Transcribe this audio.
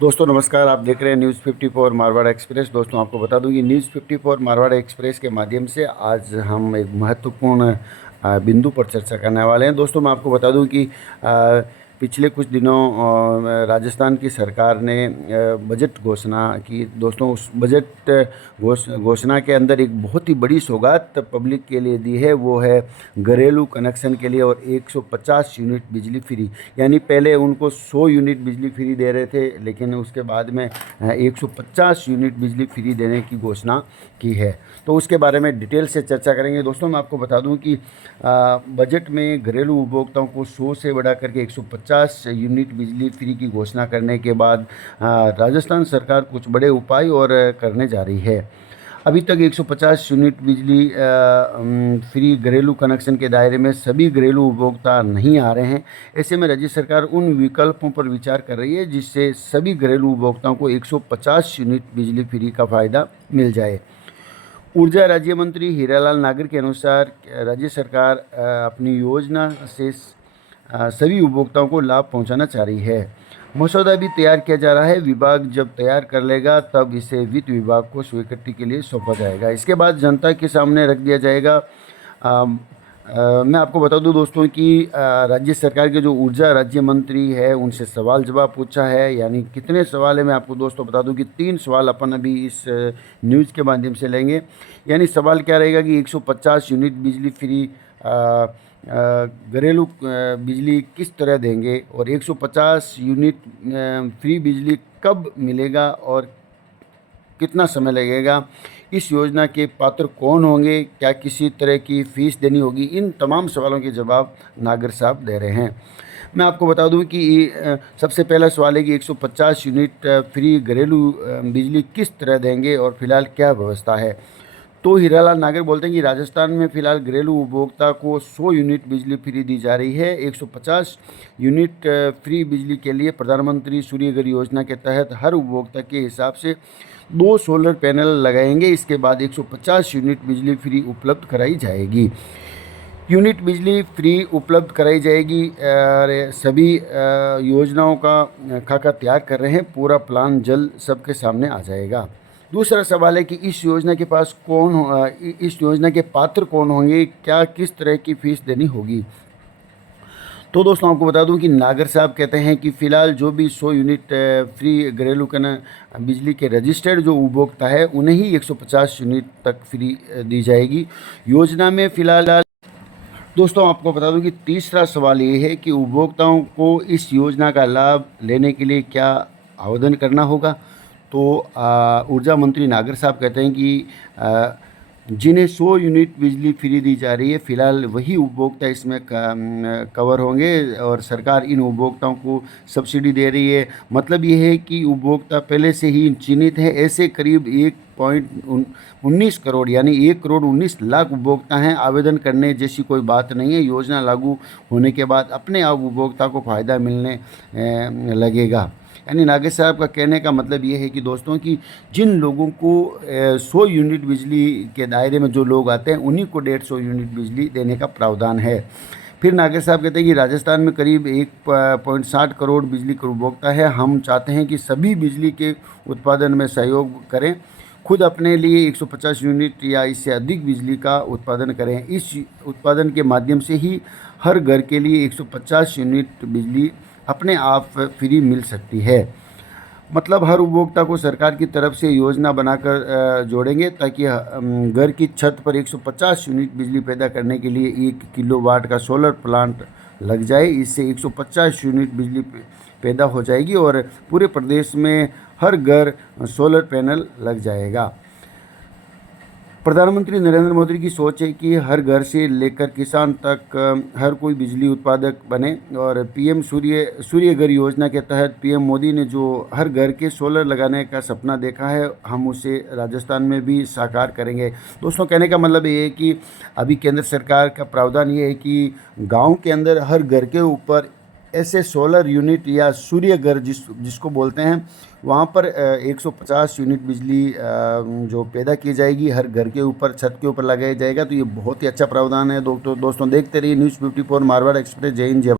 दोस्तों नमस्कार। आप देख रहे हैं न्यूज़ 54 मारवाड़ एक्सप्रेस। दोस्तों आपको बता दूं कि न्यूज़ 54 मारवाड़ एक्सप्रेस के माध्यम से आज हम एक महत्वपूर्ण बिंदु पर चर्चा करने वाले हैं। दोस्तों मैं आपको बता दूं कि पिछले कुछ दिनों राजस्थान की सरकार ने बजट घोषणा की। दोस्तों उस बजट घोषणा के अंदर एक बहुत ही बड़ी सौगात पब्लिक के लिए दी है, वो है घरेलू कनेक्शन के लिए और 150 यूनिट बिजली फ्री। यानी पहले उनको 100 यूनिट बिजली फ्री दे रहे थे, लेकिन उसके बाद में 150 यूनिट बिजली फ्री देने की घोषणा की है। तो उसके बारे में डिटेल से चर्चा करेंगे। दोस्तों मैं आपको बता दूं कि बजट में घरेलू उपभोक्ताओं को 100 से बढ़ा करके 150 यूनिट बिजली फ्री की घोषणा करने के बाद राजस्थान सरकार कुछ बड़े उपाय और करने जा रही है। अभी तक 150 यूनिट बिजली फ्री घरेलू कनेक्शन के दायरे में सभी घरेलू उपभोक्ता नहीं आ रहे हैं। ऐसे में राज्य सरकार उन विकल्पों पर विचार कर रही है जिससे सभी घरेलू उपभोक्ताओं को 150 यूनिट बिजली फ्री का फ़ायदा मिल जाए। ऊर्जा राज्य मंत्री हीरालाल नागर के अनुसार राज्य सरकार अपनी योजना से सभी उपभोक्ताओं को लाभ पहुंचाना चाह रही है। मसौदा भी तैयार किया जा रहा है। विभाग जब तैयार कर लेगा तब इसे वित्त विभाग को स्वीकृति के लिए सौंपा जाएगा। इसके बाद जनता के सामने रख दिया जाएगा। मैं आपको बता दूं दोस्तों कि राज्य सरकार के जो ऊर्जा राज्य मंत्री है उनसे सवाल जवाब पूछा है। यानी कितने सवाल है, मैं आपको दोस्तों बता दूं कि 3 सवाल अपन अभी इस न्यूज़ के माध्यम से लेंगे। यानी सवाल क्या रहेगा कि 150 यूनिट बिजली फ्री घरेलू बिजली किस तरह देंगे और 150 यूनिट फ्री बिजली कब मिलेगा और कितना समय लगेगा, इस योजना के पात्र कौन होंगे, क्या किसी तरह की फ़ीस देनी होगी। इन तमाम सवालों के जवाब नागर साहब दे रहे हैं। मैं आपको बता दूं कि सबसे पहला सवाल है कि 150 यूनिट फ्री घरेलू बिजली किस तरह देंगे और फिलहाल क्या व्यवस्था है। तो हीरालाल नागर बोलते हैं कि राजस्थान में फिलहाल घरेलू उपभोक्ता को 100 यूनिट बिजली फ्री दी जा रही है। 150 यूनिट फ्री बिजली के लिए प्रधानमंत्री सूर्य घर योजना के तहत हर उपभोक्ता के हिसाब से 2 सोलर पैनल लगाएंगे। इसके बाद 150 यूनिट बिजली फ्री उपलब्ध कराई जाएगी। यूनिट बिजली फ्री उपलब्ध कराई जाएगी। सभी योजनाओं का खाका तैयार कर रहे हैं। पूरा प्लान जल्द सबके सामने आ जाएगा। दूसरा सवाल है कि इस योजना के पास इस योजना के पात्र कौन होंगे, क्या किस तरह की फ़ीस देनी होगी। तो दोस्तों आपको बता दूं कि नागर साहब कहते हैं कि फ़िलहाल जो भी 100 यूनिट फ्री घरेलू बिजली के रजिस्टर्ड जो उपभोक्ता है उन्हें ही 150 यूनिट तक फ्री दी जाएगी। योजना में फ़िलहाल दोस्तों आपको बता दूं कि तीसरा सवाल ये है कि उपभोक्ताओं को इस योजना का लाभ लेने के लिए क्या आवेदन करना होगा। तो ऊर्जा मंत्री नागर साहब कहते हैं कि जिन्हें 100 यूनिट बिजली फ्री दी जा रही है फिलहाल वही उपभोक्ता इसमें कवर होंगे और सरकार इन उपभोक्ताओं को सब्सिडी दे रही है। मतलब ये है कि उपभोक्ता पहले से ही चिन्हित है। ऐसे करीब 1.19 करोड़ यानी 1,19,00,000 उपभोक्ता हैं। आवेदन करने जैसी कोई बात नहीं है। योजना लागू होने के बाद अपने आप उपभोक्ता को फ़ायदा मिलने लगेगा। यानी नागेश साहब का कहने का मतलब ये है कि दोस्तों कि जिन लोगों को 100 यूनिट बिजली के दायरे में जो लोग आते हैं उन्हीं को 150 यूनिट बिजली देने का प्रावधान है। फिर नागेश साहब कहते हैं कि राजस्थान में करीब 1.60 करोड़ बिजली के उपभोक्ता है। हम चाहते हैं कि सभी बिजली के उत्पादन में सहयोग करें, खुद अपने लिए 150 यूनिट या इससे अधिक बिजली का उत्पादन करें। इस उत्पादन के माध्यम से ही हर घर के लिए 150 यूनिट बिजली अपने आप फ्री मिल सकती है। मतलब हर उपभोक्ता को सरकार की तरफ से योजना बनाकर जोड़ेंगे ताकि घर की छत पर 150 यूनिट बिजली पैदा करने के लिए 1 किलोवाट का सोलर प्लांट लग जाए। इससे 150 यूनिट बिजली पैदा हो जाएगी और पूरे प्रदेश में हर घर सोलर पैनल लग जाएगा। प्रधानमंत्री नरेंद्र मोदी की सोच है कि हर घर से लेकर किसान तक हर कोई बिजली उत्पादक बने और पीएम सूर्य घर योजना के तहत पीएम मोदी ने जो हर घर के सोलर लगाने का सपना देखा है, हम उसे राजस्थान में भी साकार करेंगे। दोस्तों कहने का मतलब ये है कि अभी केंद्र सरकार का प्रावधान ये है कि गांव के अंदर हर घर के ऊपर ऐसे सोलर यूनिट या सूर्य घर जिसको बोलते हैं वहाँ पर 150 यूनिट बिजली जो पैदा की जाएगी हर घर के ऊपर छत के ऊपर लगाया जाएगा। तो ये बहुत ही अच्छा प्रावधान है। दोस्तों देखते रहिए न्यूज़ 54 मारवाड़ एक्सप्रेस। जय हिंद जय।